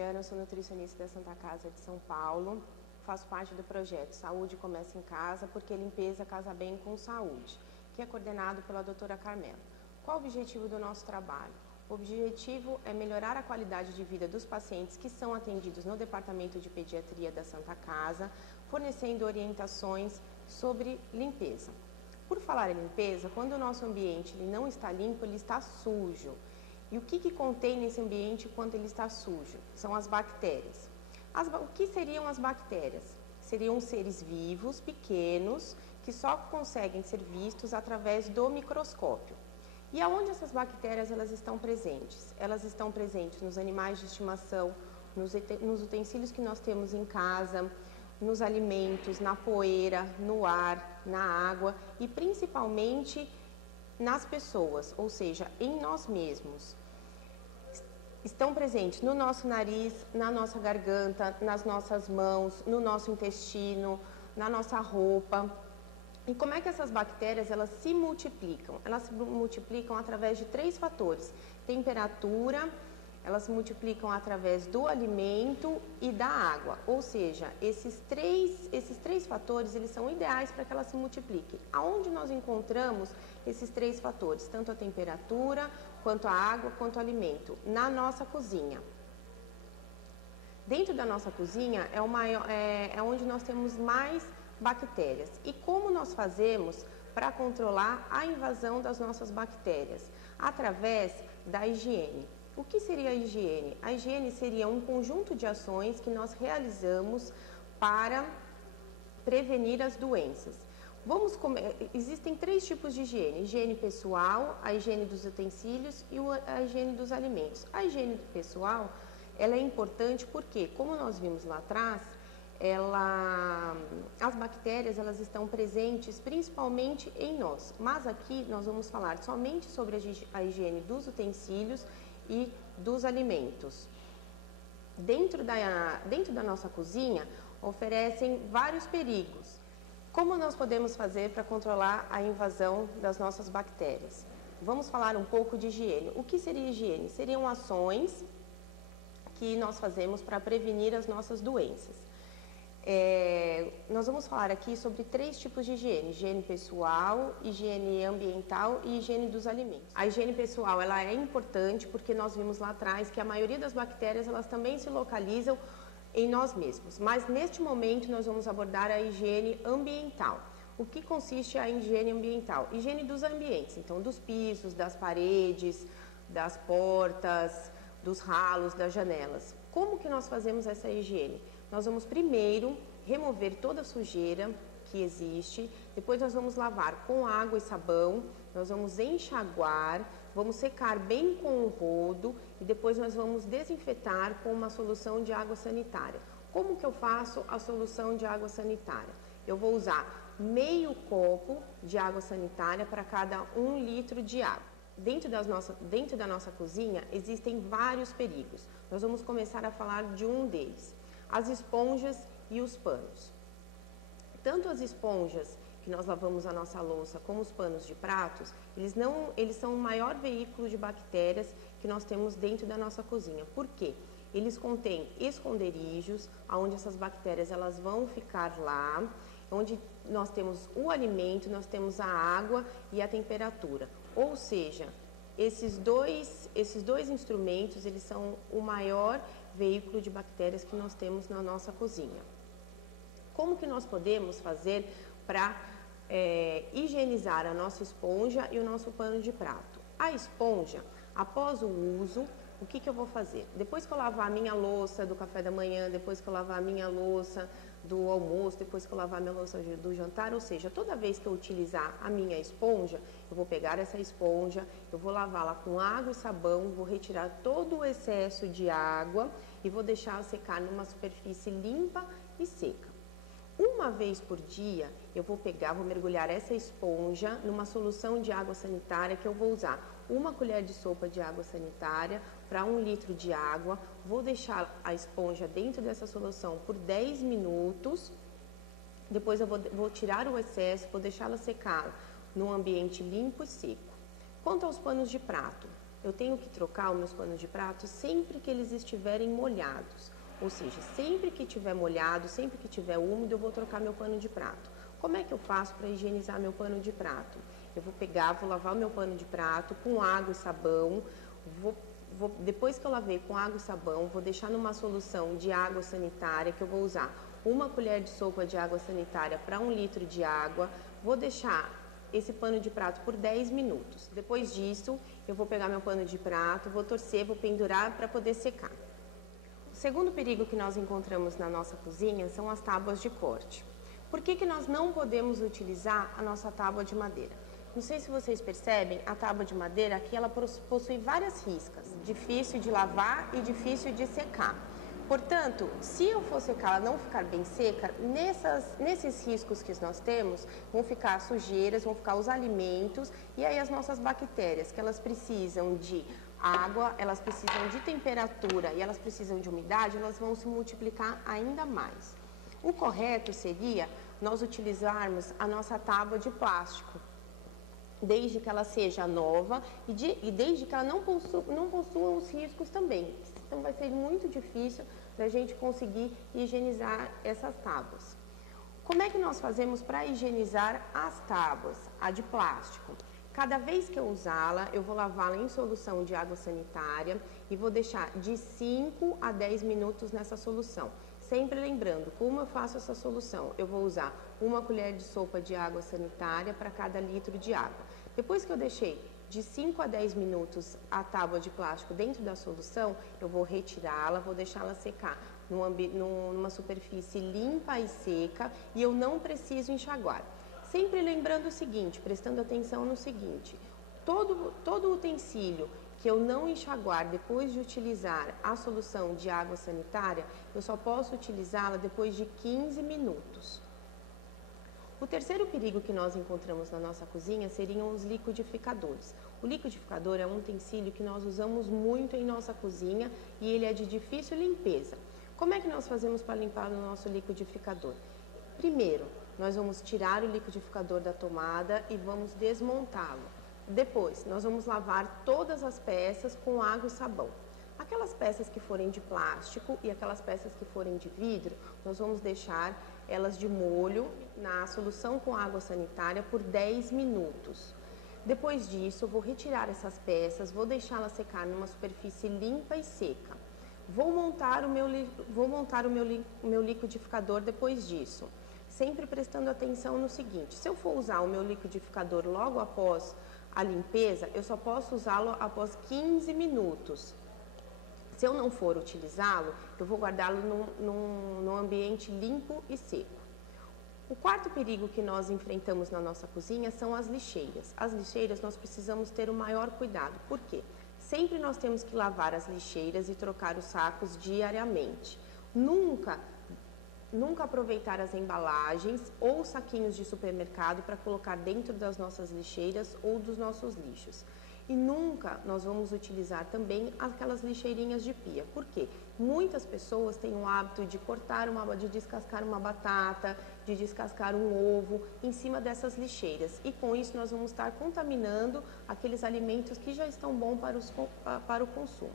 Cristiana, eu sou nutricionista da Santa Casa de São Paulo, faço parte do projeto Saúde Começa em Casa, porque limpeza casa bem com saúde, que é coordenado pela doutora Carmela. Qual o objetivo do nosso trabalho? O objetivo é melhorar a qualidade de vida dos pacientes que são atendidos no Departamento de Pediatria da Santa Casa, fornecendo orientações sobre limpeza. Por falar em limpeza, quando o nosso ambiente ele não está limpo, ele está sujo. E o que contém nesse ambiente quando ele está sujo? São as bactérias. O que seriam as bactérias? Seriam seres vivos, pequenos, que só conseguem ser vistos através do microscópio. E aonde essas bactérias elas estão presentes? Elas estão presentes nos animais de estimação, nos utensílios que nós temos em casa, nos alimentos, na poeira, no ar, na água e principalmente nas pessoas, ou seja, em nós mesmos. Estão presentes no nosso nariz, na nossa garganta, nas nossas mãos, no nosso intestino, na nossa roupa. E como é que essas bactérias elas se multiplicam? Elas se multiplicam através de 3 fatores: temperatura, elas se multiplicam através do alimento e da água. Ou seja, esses três fatores eles são ideais para que elas se multipliquem. Aonde nós encontramos esses 3 fatores? Tanto a temperatura, quanto a água, quanto o alimento? Na nossa cozinha. Dentro da nossa cozinha é onde nós temos mais bactérias. E como nós fazemos para controlar a invasão das nossas bactérias? Através da higiene. O que seria a higiene? A higiene seria um conjunto de ações que nós realizamos para prevenir as doenças. Existem 3 tipos de higiene: higiene pessoal, a higiene dos utensílios e a higiene dos alimentos. A higiene pessoal ela é importante porque, como nós vimos lá atrás, as bactérias elas estão presentes principalmente em nós. Mas aqui nós vamos falar somente sobre a higiene dos utensílios e dos alimentos. Dentro da nossa cozinha oferecem vários perigos. Como nós podemos fazer para controlar a invasão das nossas bactérias? Vamos falar um pouco de higiene. O que seria higiene? Seriam ações que nós fazemos para prevenir as nossas doenças. Nós vamos falar aqui sobre 3 tipos de higiene: higiene pessoal, higiene ambiental e higiene dos alimentos. A higiene pessoal ela é importante porque nós vimos lá atrás que a maioria das bactérias elas também se localizam em nós mesmos. Mas neste momento nós vamos abordar a higiene ambiental. O que consiste a higiene ambiental? Higiene dos ambientes, então dos pisos, das paredes, das portas, dos ralos, das janelas. Como que nós fazemos essa higiene? Nós vamos primeiro remover toda a sujeira que existe, depois nós vamos lavar com água e sabão, nós vamos enxaguar, vamos secar bem com o rodo e depois nós vamos desinfetar com uma solução de água sanitária. Como que eu faço a solução de água sanitária? Eu vou usar meio copo de água sanitária para cada 1 litro de água. Dentro da nossa cozinha existem vários perigos. Nós vamos começar a falar de um deles: as esponjas e os panos. Tanto as esponjas que nós lavamos a nossa louça como os panos de pratos, eles são o maior veículo de bactérias que nós temos dentro da nossa cozinha. Por quê? Eles contêm esconderijos, onde essas bactérias elas vão ficar lá, onde nós temos o alimento, nós temos a água e a temperatura. Ou seja, esses dois instrumentos, eles são o maior veículo de bactérias que nós temos na nossa cozinha. Como que nós podemos fazer para higienizar a nossa esponja e o nosso pano de prato? A esponja, após o uso, o que eu vou fazer? Depois que eu lavar a minha louça do café da manhã, depois que eu lavar a minha louça do almoço, depois que eu lavar a minha louça do jantar, ou seja, toda vez que eu utilizar a minha esponja, eu vou pegar essa esponja, eu vou lavá-la com água e sabão, vou retirar todo o excesso de água e vou deixá-la secar numa superfície limpa e seca. Uma vez por dia, eu vou mergulhar essa esponja numa solução de água sanitária que eu vou usar 1 colher de sopa de água sanitária para 1 litro de água. Vou deixar a esponja dentro dessa solução por 10 minutos. Depois eu vou tirar o excesso, vou deixá-la secar num ambiente limpo e seco. Quanto aos panos de prato, eu tenho que trocar os meus panos de prato sempre que eles estiverem molhados. Ou seja, sempre que estiver molhado, sempre que estiver úmido, eu vou trocar meu pano de prato. Como é que eu faço para higienizar meu pano de prato? Eu vou pegar, vou lavar o meu pano de prato com água e sabão, depois que eu lavei com água e sabão, vou deixar numa solução de água sanitária, que eu vou usar 1 colher de sopa de água sanitária para 1 litro de água, vou deixar esse pano de prato por 10 minutos. Depois disso, eu vou pegar meu pano de prato, vou torcer, vou pendurar para poder secar. O segundo perigo que nós encontramos na nossa cozinha são as tábuas de corte. Por que nós não podemos utilizar a nossa tábua de madeira? Não sei se vocês percebem, a tábua de madeira aqui ela possui várias riscas, difícil de lavar e difícil de secar. Portanto, se eu for secar ela não ficar bem seca, nesses riscos que nós temos, vão ficar sujeiras, vão ficar os alimentos e aí as nossas bactérias, que elas precisam de água, elas precisam de temperatura e elas precisam de umidade, elas vão se multiplicar ainda mais. O correto seria nós utilizarmos a nossa tábua de plástico, desde que ela seja nova e desde que ela não possua os riscos também. Então vai ser muito difícil da gente conseguir higienizar essas tábuas. Como é que nós fazemos para higienizar as tábuas, a de plástico? Cada vez que eu usá-la, eu vou lavá-la em solução de água sanitária e vou deixar de 5 a 10 minutos nessa solução. Sempre lembrando, como eu faço essa solução? Eu vou usar 1 colher de sopa de água sanitária para cada litro de água. Depois que eu deixei de 5 a 10 minutos a tábua de plástico dentro da solução, eu vou retirá-la, vou deixá-la secar numa superfície limpa e seca e eu não preciso enxaguar. Sempre lembrando o seguinte, prestando atenção no seguinte, todo utensílio que eu não enxaguar depois de utilizar a solução de água sanitária, eu só posso utilizá-la depois de 15 minutos. O terceiro perigo que nós encontramos na nossa cozinha seriam os liquidificadores. O liquidificador é um utensílio que nós usamos muito em nossa cozinha e ele é de difícil limpeza. Como é que nós fazemos para limpar o nosso liquidificador? Primeiro, nós vamos tirar o liquidificador da tomada e vamos desmontá-lo. Depois, nós vamos lavar todas as peças com água e sabão. Aquelas peças que forem de plástico e aquelas peças que forem de vidro, nós vamos deixar elas de molho na solução com água sanitária por 10 minutos. Depois disso, eu vou retirar essas peças, vou deixá-las secar numa superfície limpa e seca. Vou montar o meu liquidificador depois disso. Sempre prestando atenção no seguinte, se eu for usar o meu liquidificador logo após a limpeza, eu só posso usá-lo após 15 minutos. Se eu não for utilizá-lo, eu vou guardá-lo num ambiente limpo e seco. O quarto perigo que nós enfrentamos na nossa cozinha são as lixeiras. As lixeiras nós precisamos ter o maior cuidado. Por quê? Sempre nós temos que lavar as lixeiras e trocar os sacos diariamente. Nunca aproveitar as embalagens ou saquinhos de supermercado para colocar dentro das nossas lixeiras ou dos nossos lixos. E nunca nós vamos utilizar também aquelas lixeirinhas de pia. Por quê? Muitas pessoas têm o hábito de de descascar uma batata, de descascar um ovo em cima dessas lixeiras. E com isso nós vamos estar contaminando aqueles alimentos que já estão bons para o consumo.